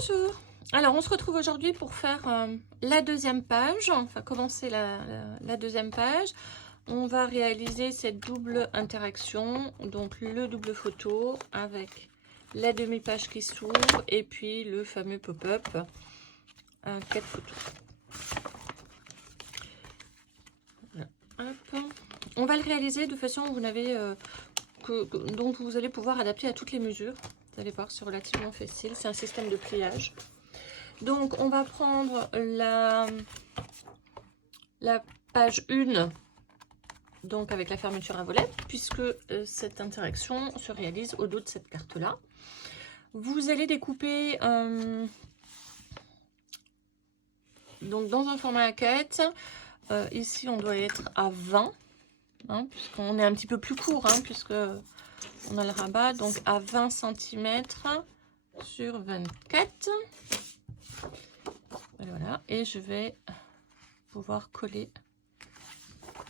Bonjour. Alors, on se retrouve aujourd'hui pour faire la deuxième page. On va commencer la deuxième page. On va réaliser cette double interaction, donc le double photo avec la demi-page qui s'ouvre et puis le fameux pop-up 4 photos. Voilà. Hop. On va le réaliser de façon où vous n'avez dont vous allez pouvoir adapter à toutes les mesures. Vous allez voir, c'est relativement facile. C'est un système de pliage. Donc, on va prendre la page 1, donc avec la fermeture à volet, puisque cette interaction se réalise au dos de cette carte-là. Vous allez découper donc dans un format A4. Ici, on doit être à 20, hein, puisqu'on est un petit peu plus court, hein, puisque on a le rabat, donc à 20 cm sur 24. Voilà, et je vais pouvoir coller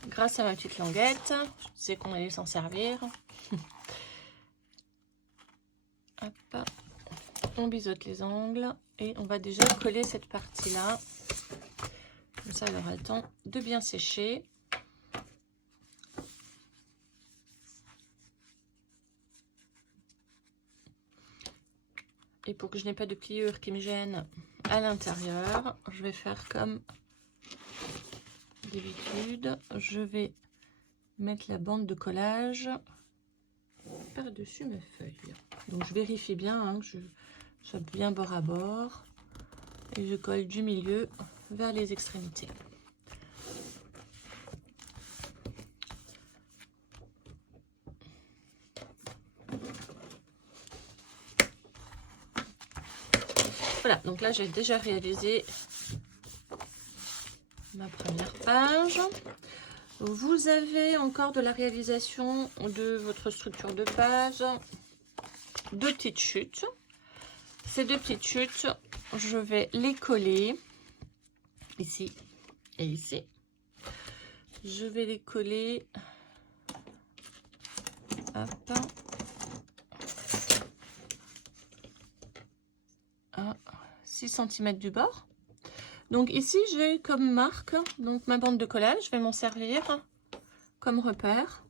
grâce à ma petite languette. Je sais qu'on allait s'en servir. Hop. On biseaute les angles et on va déjà coller cette partie-là. Comme ça, elle aura le temps de bien sécher. Et pour que je n'ai pas de pliure qui me gêne à l'intérieur, je vais faire comme d'habitude. Je vais mettre la bande de collage par-dessus ma feuille. Donc je vérifie bien hein, que je sois bien bord à bord. Et je colle du milieu vers les extrémités. Voilà, donc là j'ai déjà réalisé ma première page. Vous avez encore de la réalisation de votre structure de page, deux petites chutes. Ces deux petites chutes, je vais les coller ici et ici. Je vais les coller hop, à 6 cm du bord. Donc ici j'ai comme marque donc ma bande de collage, je vais m'en servir comme repère.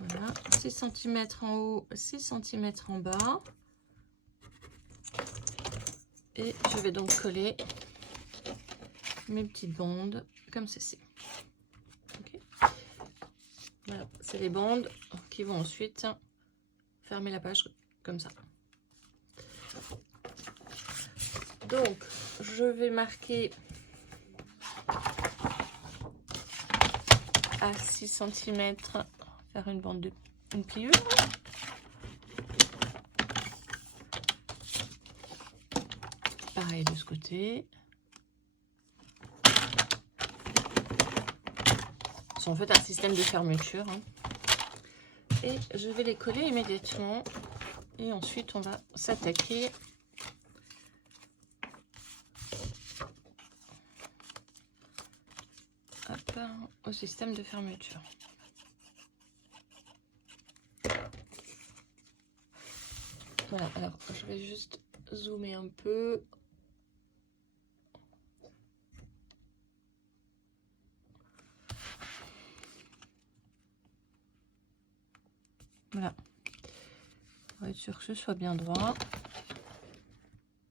Voilà, 6 cm en haut, 6 cm en bas. Et je vais donc coller mes petites bandes comme ceci. Okay. Voilà, c'est les bandes qui vont ensuite fermer la page comme ça. Donc, je vais marquer à 6 cm, faire une bande une pliure. Pareil de ce côté. C'est en fait un système de fermeture. Hein. Et je vais les coller immédiatement. Et ensuite, on va s'attaquer au système de fermeture. Voilà, alors je vais juste zoomer un peu. Voilà. Pour être sûr que ce soit bien droit.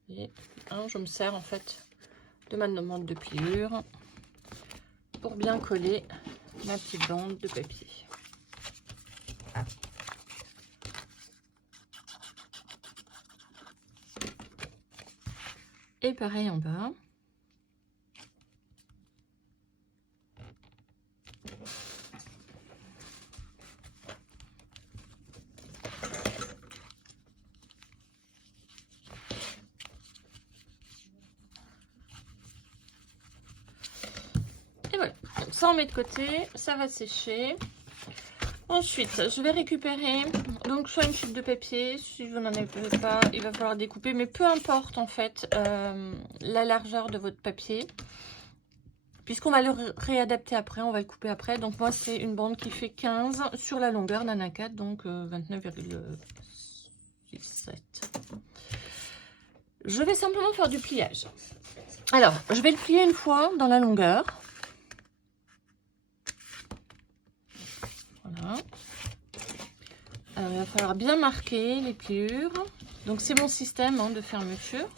Et hein, je me sers en fait de ma demande de pliure pour bien coller ma petite bande de papier. Et pareil en bas. Et voilà, donc ça on met de côté, ça va sécher. Ensuite, je vais récupérer donc soit une chute de papier, si vous n'en avez pas, il va falloir découper, mais peu importe en fait la largeur de votre papier, puisqu'on va le réadapter après, on va le couper après. Donc moi c'est une bande qui fait 15 sur la longueur d'un A4, donc 29,6 Je vais simplement faire du pliage. Alors, je vais le plier une fois dans la longueur. Voilà. Alors, il va falloir bien marquer les pliures. Donc, c'est mon système de fermeture.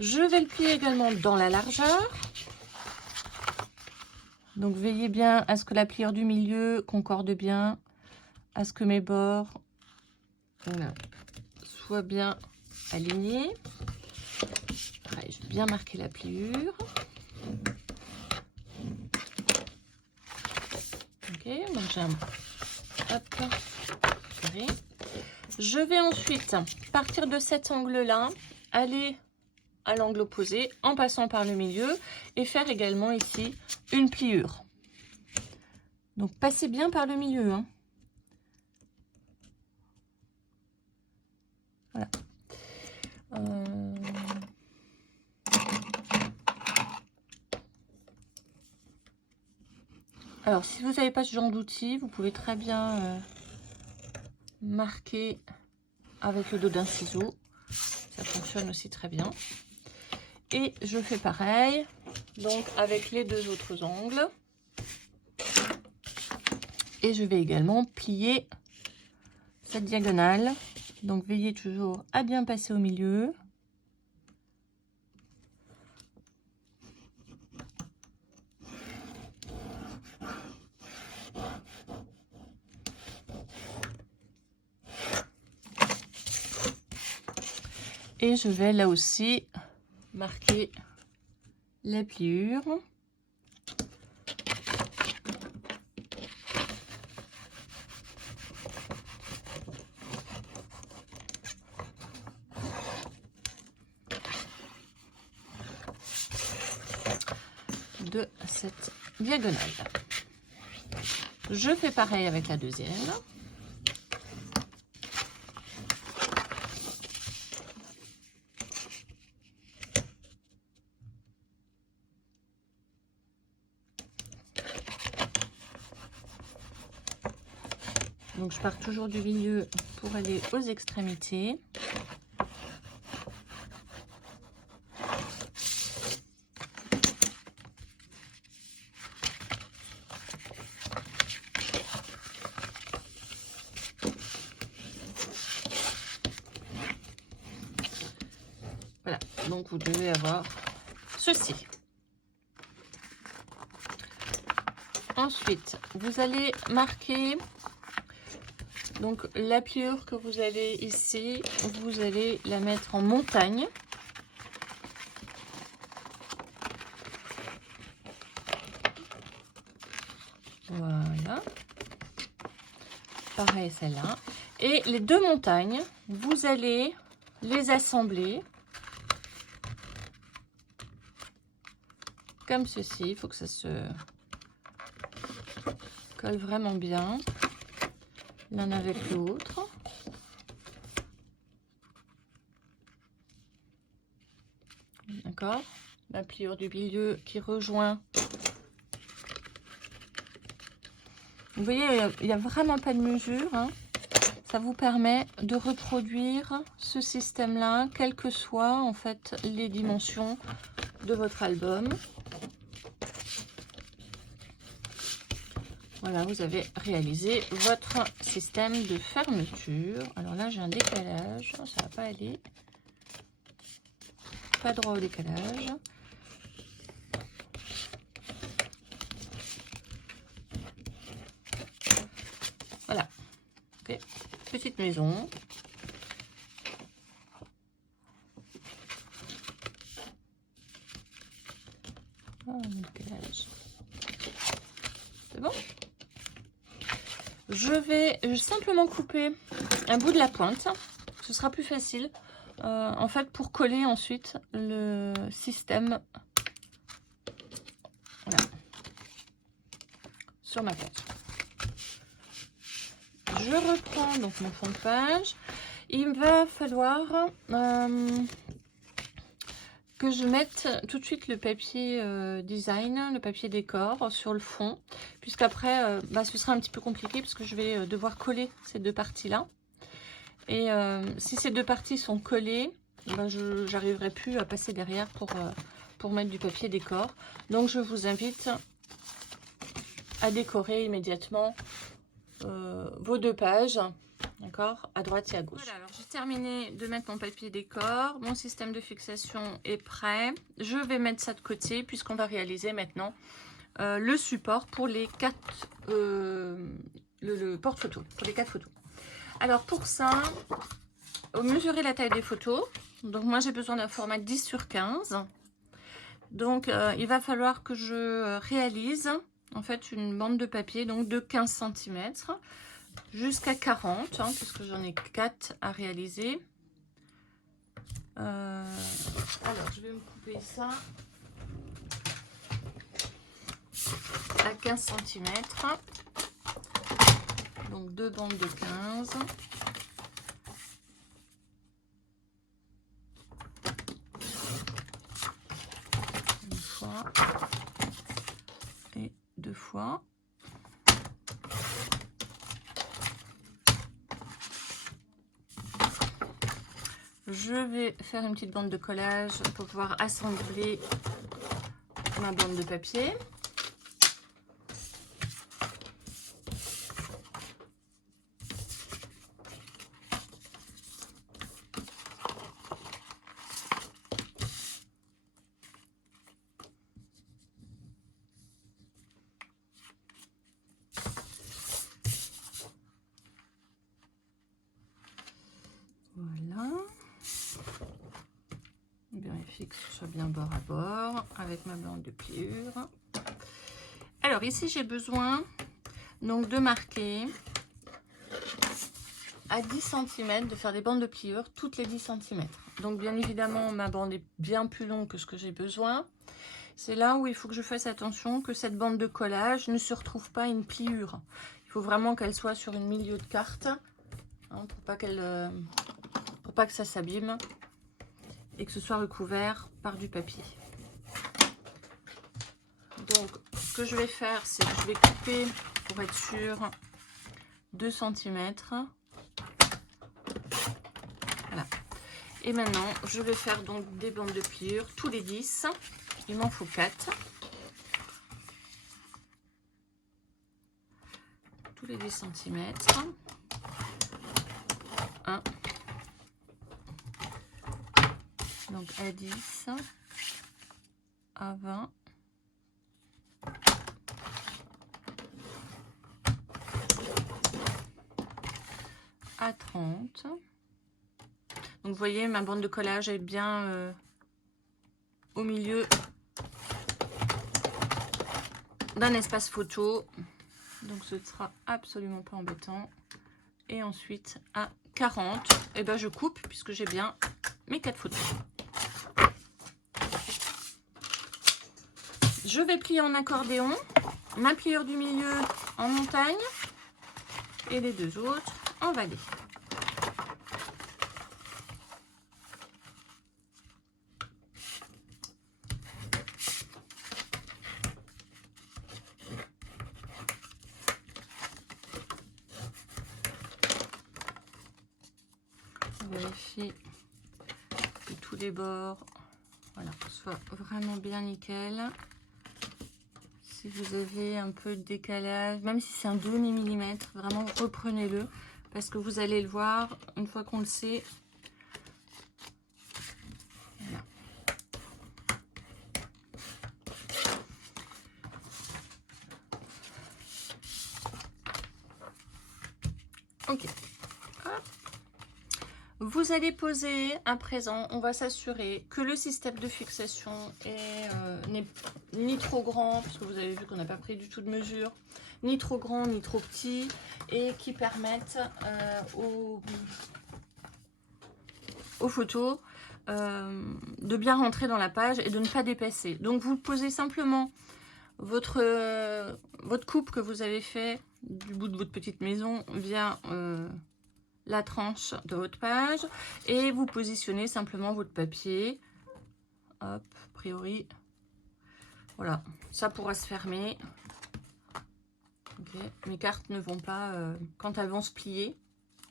Je vais le plier également dans la largeur. Donc, veillez bien à ce que la pliure du milieu concorde bien, à ce que mes bords soient bien alignés. Pareil, je vais bien marquer la pliure. Ok, donc j'ai un... Hop. Je vais ensuite partir de cet angle-là, aller à l'angle opposé en passant par le milieu et faire également ici une pliure. Donc passez bien par le milieu. Voilà. Alors si vous n'avez pas ce genre d'outil, vous pouvez très bien marquer avec le dos d'un ciseau. Ça fonctionne aussi très bien. Et je fais pareil, donc avec les deux autres angles. Et je vais également plier cette diagonale. Donc veillez toujours à bien passer au milieu. Et je vais là aussi marquer les pliures. De cette diagonale. Je fais pareil avec la deuxième. Donc je pars toujours du milieu pour aller aux extrémités. Voilà, donc vous devez avoir ceci. Ensuite, vous allez marquer donc la pliure que vous avez ici, vous allez la mettre en montagne. Voilà. Pareil celle-là. Et les deux montagnes, vous allez les assembler comme ceci. Il faut que ça se colle vraiment bien l'un avec l'autre. D'accord, la pliure du milieu qui rejoint. Vous voyez, il n'y a vraiment pas de mesure. Ça vous permet de reproduire ce système-là, quelles que soient en fait les dimensions de votre album. Voilà, vous avez réalisé votre système de fermeture. Alors là, j'ai un décalage, ça ne va pas aller. Pas droit au décalage. Voilà. Okay. Petite maison. Décalage. C'est bon? Je vais simplement couper un bout de la pointe. Ce sera plus facile. En fait, pour coller ensuite le système voilà, sur ma page. Je reprends donc mon fond de page. Il va falloir que je mette tout de suite le papier design, le papier décor sur le fond, puisqu'après ce sera un petit peu compliqué parce que je vais devoir coller ces deux parties là. Et si ces deux parties sont collées, ben je n'arriverai plus à passer derrière pour mettre du papier décor. Donc je vous invite à décorer immédiatement vos deux pages, d'accord, à droite et à gauche. Voilà, alors j'ai terminé de mettre mon papier décor, mon système de fixation est prêt. Je vais mettre ça de côté puisqu'on va réaliser maintenant le support pour les 4 le porte-photo, pour les 4 photos. Alors pour ça, mesurer la taille des photos. Donc moi j'ai besoin d'un format 10/15. Donc il va falloir que je réalise en fait une bande de papier donc de 15 cm jusqu'à 40 hein, puisque j'en ai 4 à réaliser. Alors je vais me couper ça à 15 cm. Donc deux bandes de 15. Une fois et deux fois. Je vais faire une petite bande de collage pour pouvoir assembler ma bande de papier. Voilà. Vérifier que ce soit bien bord à bord avec ma bande de pliure. Alors ici j'ai besoin donc de marquer à 10 cm, de faire des bandes de pliure toutes les 10 cm. Donc bien évidemment ma bande est bien plus longue que ce que j'ai besoin. C'est là où il faut que je fasse attention que cette bande de collage ne se retrouve pas une pliure. Il faut vraiment qu'elle soit sur une milieu de carte hein, pour pas que ça s'abîme et que ce soit recouvert par du papier. Donc ce que je vais faire, c'est que je vais couper pour être sûr 2 cm. Voilà. Et maintenant je vais faire donc des bandes de pliure tous les 10. Il m'en faut 4. Tous les 10 cm. 1. Donc à 10, à 20, à 30. Donc vous voyez, ma bande de collage est bien au milieu d'un espace photo. Donc ce ne sera absolument pas embêtant. Et ensuite à 40, et ben je coupe puisque j'ai bien mes 4 photos. Je vais plier en accordéon, ma pliure du milieu en montagne et les deux autres en vallée. Vérifier que tous les bords voilà, soient vraiment bien nickel. Si vous avez un peu de décalage, même si c'est un demi-millimètre, vraiment reprenez-le parce que vous allez le voir une fois qu'on le sait. Voilà. Ok. Hop. Vous allez poser à présent, on va s'assurer que le système de fixation n'est ni trop grand, parce que vous avez vu qu'on n'a pas pris du tout de mesure, ni trop grand, ni trop petit, et qui permettent aux photos de bien rentrer dans la page et de ne pas dépasser. Donc vous posez simplement votre coupe que vous avez fait du bout de votre petite maison via la tranche de votre page et vous positionnez simplement votre papier. Hop, a priori, voilà, ça pourra se fermer. Okay. Mes cartes ne vont pas, quand elles vont se plier,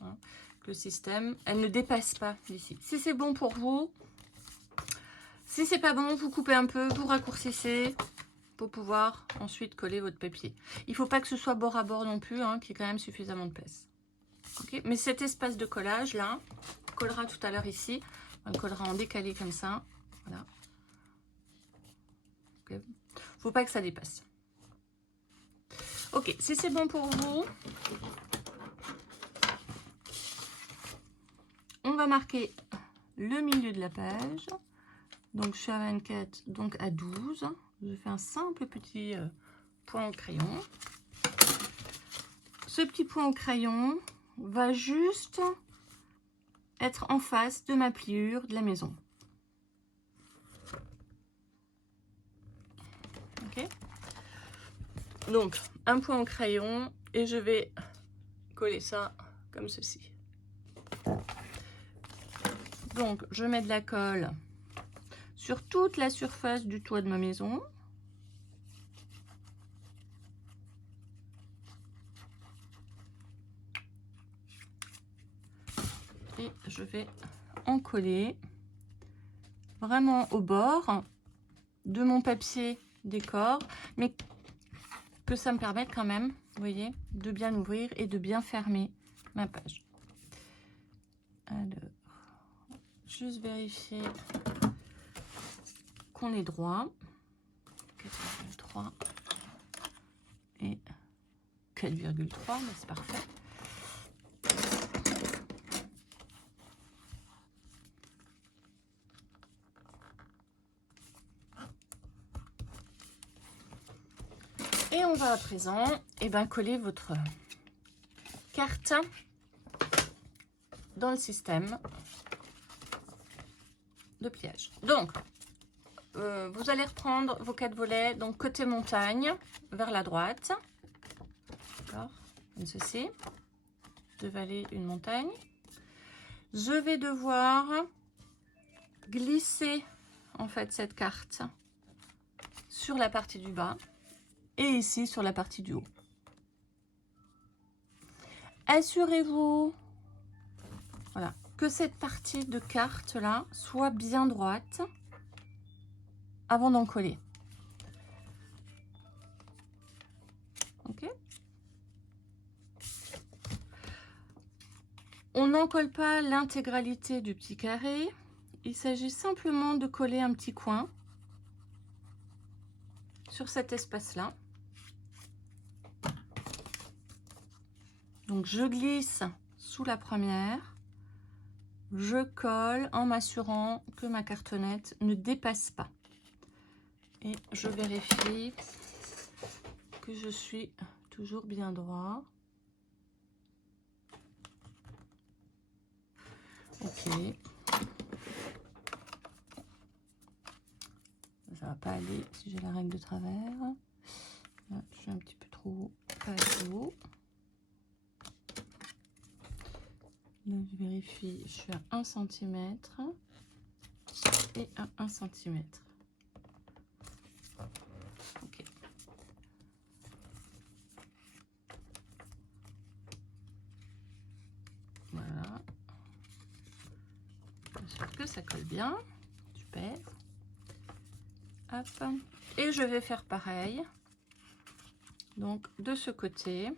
hein, le système, elle ne dépasse pas d'ici. Si c'est bon pour vous, si c'est pas bon, vous coupez un peu, vous raccourcissez pour pouvoir ensuite coller votre papier. Il faut pas que ce soit bord à bord non plus, hein, qu'il y ait quand même suffisamment de place. Okay, mais cet espace de collage là, collera tout à l'heure ici. On le collera en décalé comme ça. Voilà. Okay. Faut pas que ça dépasse. Ok, si c'est bon pour vous, on va marquer le milieu de la page. Donc je suis à 24, donc à 12. Je fais un simple petit point au crayon. Ce petit point au crayon va juste être en face de ma pliure de la maison. Ok. Donc un point au crayon et je vais coller ça comme ceci. Donc je mets de la colle sur toute la surface du toit de ma maison. Et je vais en coller vraiment au bord de mon papier décor, mais que ça me permette quand même, vous voyez, de bien ouvrir et de bien fermer ma page. Alors, juste vérifier qu'on est droit. 4,3 et 4,3, mais c'est parfait. Et on va à présent coller votre carte dans le système de pliage. Donc, vous allez reprendre vos 4 volets, donc côté montagne, vers la droite. D'accord, comme ceci. 2 vallées, une montagne. Je vais devoir glisser en fait cette carte sur la partie du bas et ici sur la partie du haut. Assurez-vous, voilà, que cette partie de carte là soit bien droite avant d'en coller. Ok. On n'en colle pas l'intégralité du petit carré. Il s'agit simplement de coller un petit coin sur cet espace-là. Donc je glisse sous la première, je colle en m'assurant que ma cartonnette ne dépasse pas. Et je vérifie que je suis toujours bien droit. Ok. Ça va pas aller si j'ai la règle de travers. Là, je suis un petit peu trop haut, pas assez haut. Là, je vérifie, je suis à 1 cm et à 1 cm. Ok. Voilà. J'espère que ça colle bien. Super. Hop. Et je vais faire pareil. Donc de ce côté,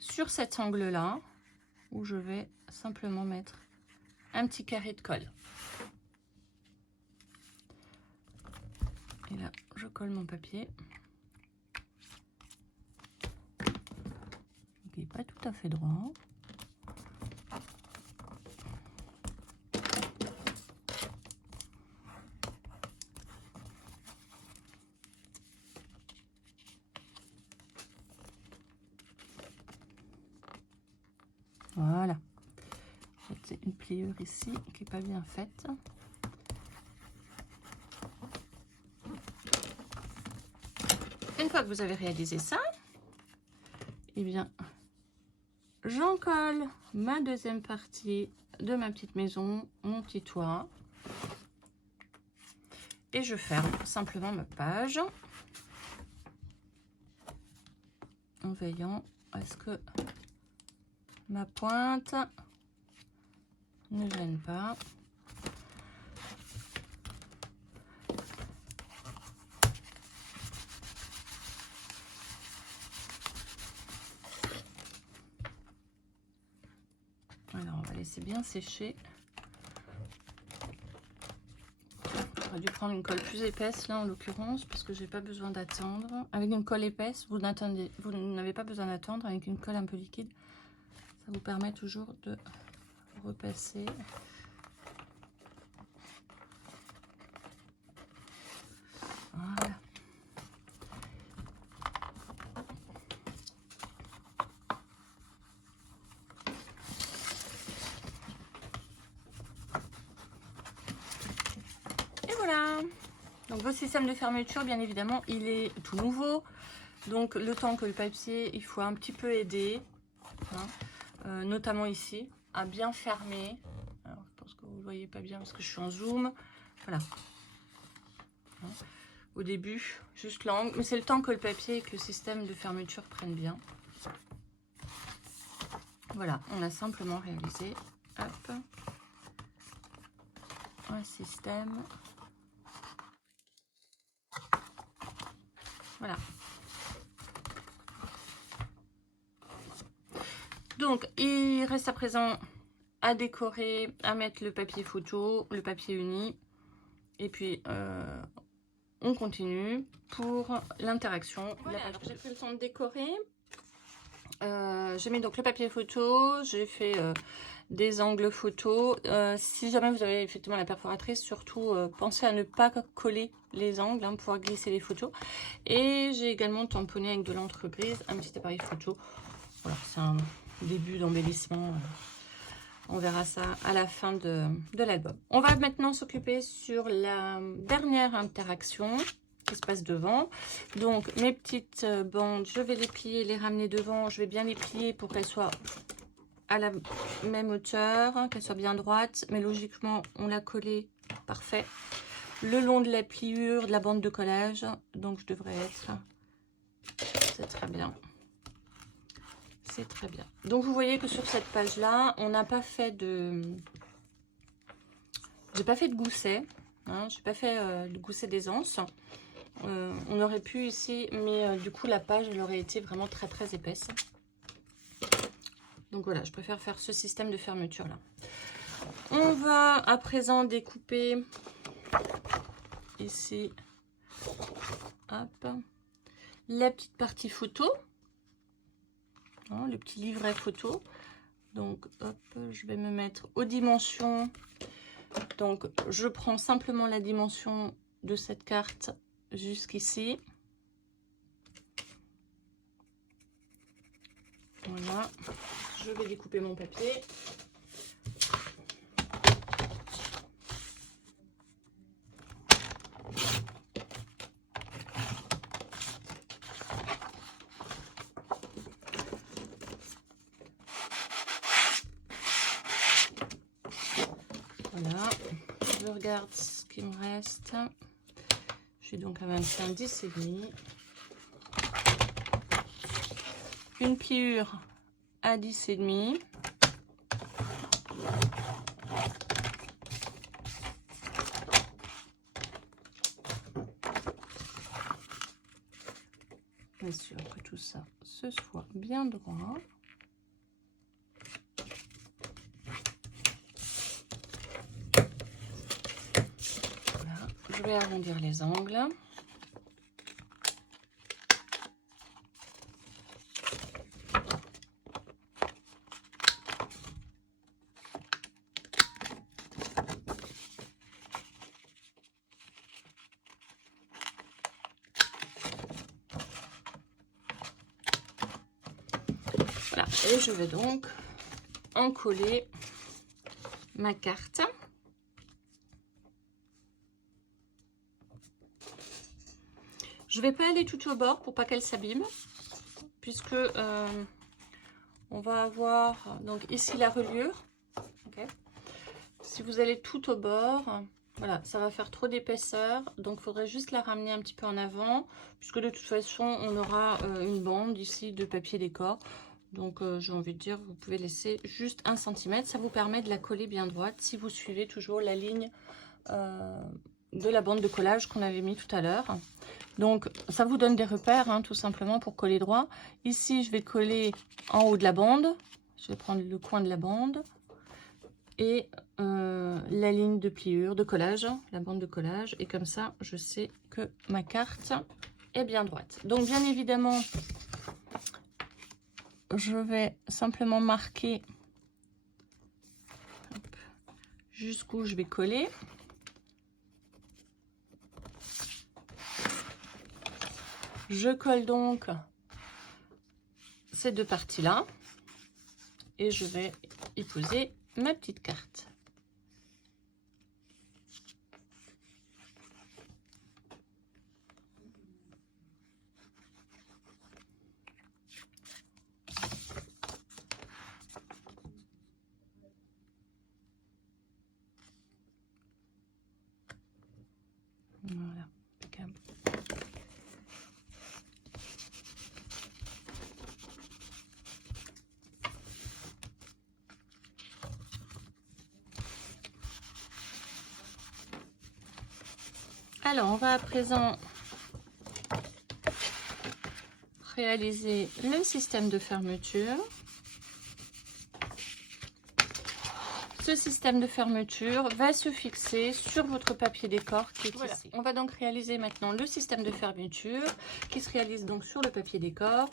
sur cet angle-là, où je vais simplement mettre un petit carré de colle. Et là, je colle mon papier. Il n'est pas tout à fait droit. Voilà. C'est une pliure ici qui n'est pas bien faite. Une fois que vous avez réalisé ça, eh bien, j'en colle ma deuxième partie de ma petite maison, mon petit toit. Et je ferme simplement ma page en veillant à ce que ma pointe ne gêne pas. Alors, on va laisser bien sécher. J'aurais dû prendre une colle plus épaisse là en l'occurrence parce que j'ai pas besoin d'attendre. Avec une colle épaisse, vous n'avez pas besoin d'attendre. Avec une colle un peu liquide, ça vous permet toujours de repasser. Voilà. Et voilà. Donc votre système de fermeture, bien évidemment, il est tout nouveau. Donc le temps que le papier, il faut un petit peu aider, hein, notamment ici, à bien fermer. Alors, je pense que vous ne voyez pas bien parce que je suis en zoom. Voilà. Hein. Au début, juste l'angle. Mais c'est le temps que le papier et que le système de fermeture prennent bien. Voilà, on a simplement réalisé hop, un système. Voilà. Donc, il reste à présent à décorer, à mettre le papier photo, le papier uni. Et puis, on continue pour l'interaction. Voilà, alors j'ai pris le temps de décorer. J'ai mis donc le papier photo, j'ai fait des angles photos. Si jamais vous avez effectivement la perforatrice, surtout pensez à ne pas coller les angles, hein, pour pouvoir glisser les photos. Et j'ai également tamponné avec de l'encre grise un petit appareil photo. Voilà, c'est un début d'embellissement. On verra ça à la fin de l'album. On va maintenant s'occuper sur la dernière interaction qui se passe devant. Donc mes petites bandes, je vais les plier, les ramener devant. Je vais bien les plier pour qu'elles soient à la même hauteur, qu'elles soient bien droites. Mais logiquement, on l'a collé parfait le long de la pliure de la bande de collage. Donc je devrais être... C'est très bien. C'est très bien. Donc vous voyez que sur cette page là, on n'a pas fait de... J'ai pas fait de gousset. Hein, j'ai pas fait de gousset d'aisance. On aurait pu ici, mais du coup la page elle aurait été vraiment très très épaisse. Donc voilà, je préfère faire ce système de fermeture là. On va à présent découper ici, hop, la petite partie photo, hein, le petit livret photo. Donc hop, je vais me mettre aux dimensions. Donc je prends simplement la dimension de cette carte jusqu'ici. Voilà, je vais découper mon papier. Voilà, je regarde ce qu'il me reste. Je suis donc à 25, 10 et demi. Une pliure à 10 et demi. Bien sûr que tout ça se soit bien droit. Voilà, je vais arrondir les angles. Voilà, et je vais donc en coller ma carte. Je vais pas aller tout au bord pour pas qu'elle s'abîme, puisque on va avoir donc ici la reliure. Okay. Si vous allez tout au bord, voilà, ça va faire trop d'épaisseur, donc il faudrait juste la ramener un petit peu en avant, puisque de toute façon on aura une bande ici de papier décor. Donc j'ai envie de dire, vous pouvez laisser juste 1 cm. Ça vous permet de la coller bien droite si vous suivez toujours la ligne de la bande de collage qu'on avait mis tout à l'heure. Donc ça vous donne des repères, hein, tout simplement pour coller droit. Ici je vais coller en haut de la bande. Je vais prendre le coin de la bande et la ligne de pliure, de collage, la bande de collage. Et comme ça, je sais que ma carte est bien droite. Donc bien évidemment, je vais simplement marquer jusqu'où je vais coller. Je colle donc ces deux parties-là et je vais y poser ma petite carte. Voilà, impeccable. Alors, on va à présent réaliser le système de fermeture. Ce système de fermeture va se fixer sur votre papier décor qui est ici. On va donc réaliser maintenant le système de fermeture qui se réalise donc sur le papier décor.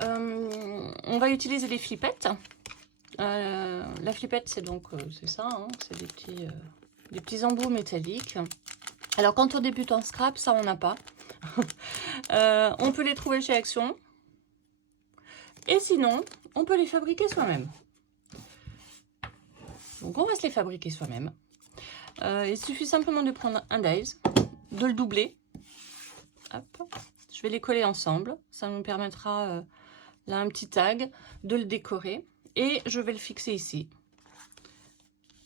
On va utiliser des flippettes. La flippette, c'est donc c'est ça, hein, c'est des petits embouts métalliques. Alors quand on débute en scrap, ça on n'a pas. On peut les trouver chez Action. Et sinon, on peut les fabriquer soi-même. Donc on va se les fabriquer soi-même. Il suffit simplement de prendre un dies, de le doubler. Hop. Je vais les coller ensemble. Ça nous permettra, là un petit tag, de le décorer. Et je vais le fixer ici.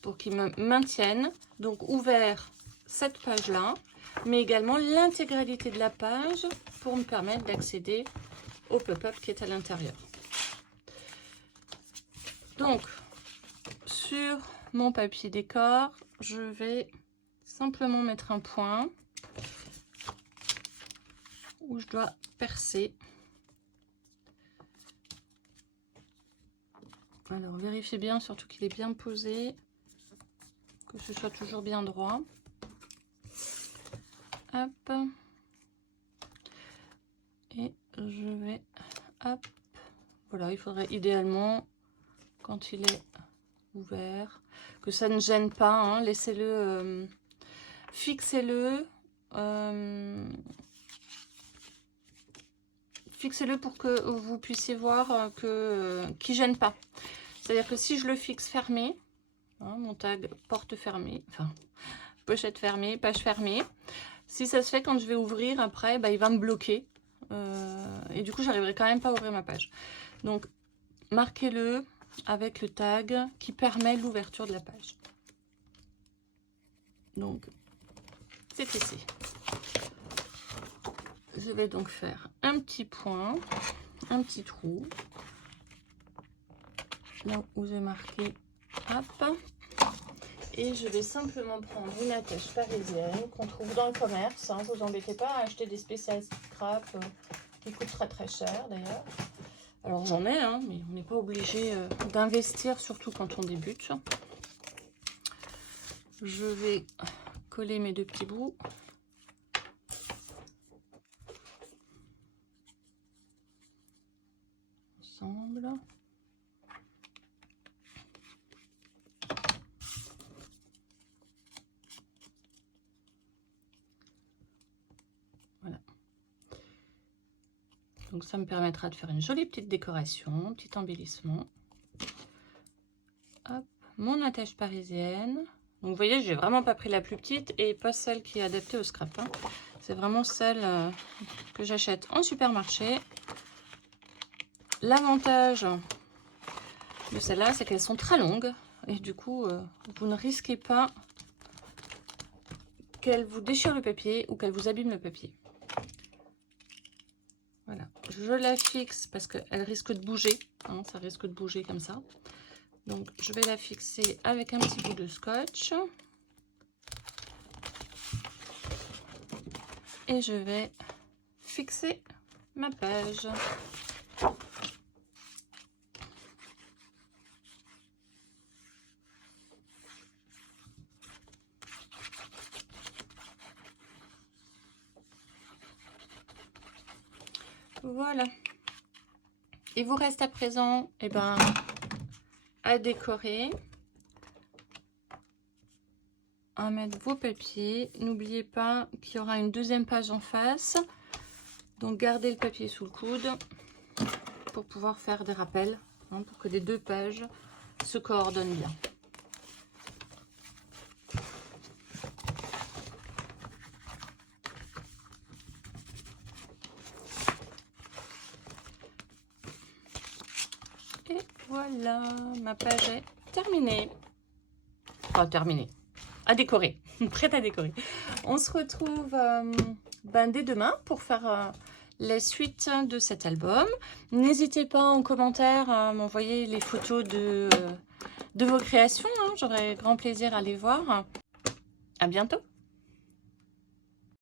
Pour qu'il me maintienne. Donc ouvert cette page-là. Mais également l'intégralité de la page pour me permettre d'accéder au pop-up qui est à l'intérieur. Donc, sur mon papier décor, je vais simplement mettre un point où je dois percer. Alors, vérifiez bien, surtout qu'il est bien posé, que ce soit toujours bien droit. Hop. Et je vais, hop. Voilà, il faudrait idéalement, quand il est ouvert, que ça ne gêne pas, hein, laissez-le, fixez-le, fixez-le pour que vous puissiez voir qu'il gêne pas. C'est-à-dire que si je le fixe fermé, hein, mon tag porte fermée, enfin pochette fermée, page fermée, si ça se fait quand je vais ouvrir après, bah, il va me bloquer et du coup j'arriverai quand même pas à ouvrir ma page. Donc marquez-le avec le tag qui permet l'ouverture de la page. Donc c'est ici. Je vais donc faire un petit point, un petit trou là où j'ai marqué, hop, et je vais simplement prendre une attache parisienne qu'on trouve dans le commerce, hein, vous embêtez pas à acheter des spéciales scrap qui coûtent très très cher d'ailleurs. Alors j'en ai, hein, mais on n'est pas obligé d'investir, surtout quand on débute. Je vais coller mes deux petits bouts. Ensemble. Voilà. Donc ça me permettra de faire une jolie petite décoration, un petit embellissement. Hop, mon attache parisienne. Donc vous voyez, j'ai vraiment pas pris la plus petite et pas celle qui est adaptée au scrap, hein. C'est vraiment celle que j'achète en supermarché. L'avantage de celles-là, c'est qu'elles sont très longues et du coup, vous ne risquez pas qu'elles vous déchirent le papier ou qu'elles vous abîment le papier. Voilà, je la fixe parce qu'elle risque de bouger, hein, ça risque de bouger comme ça. Donc je vais la fixer avec un petit bout de scotch. Et je vais fixer ma page. Voilà. Il vous reste à présent à décorer, à mettre vos papiers. N'oubliez pas qu'il y aura une deuxième page en face. Donc gardez le papier sous le coude pour pouvoir faire des rappels, hein, pour que les deux pages se coordonnent bien. Et voilà, ma page est terminée. Enfin, terminée. À décorer. Prête à décorer. On se retrouve dès demain pour faire la suite de cet album. N'hésitez pas en commentaire à m'envoyer les photos de vos créations. Hein. J'aurai grand plaisir à les voir. À bientôt.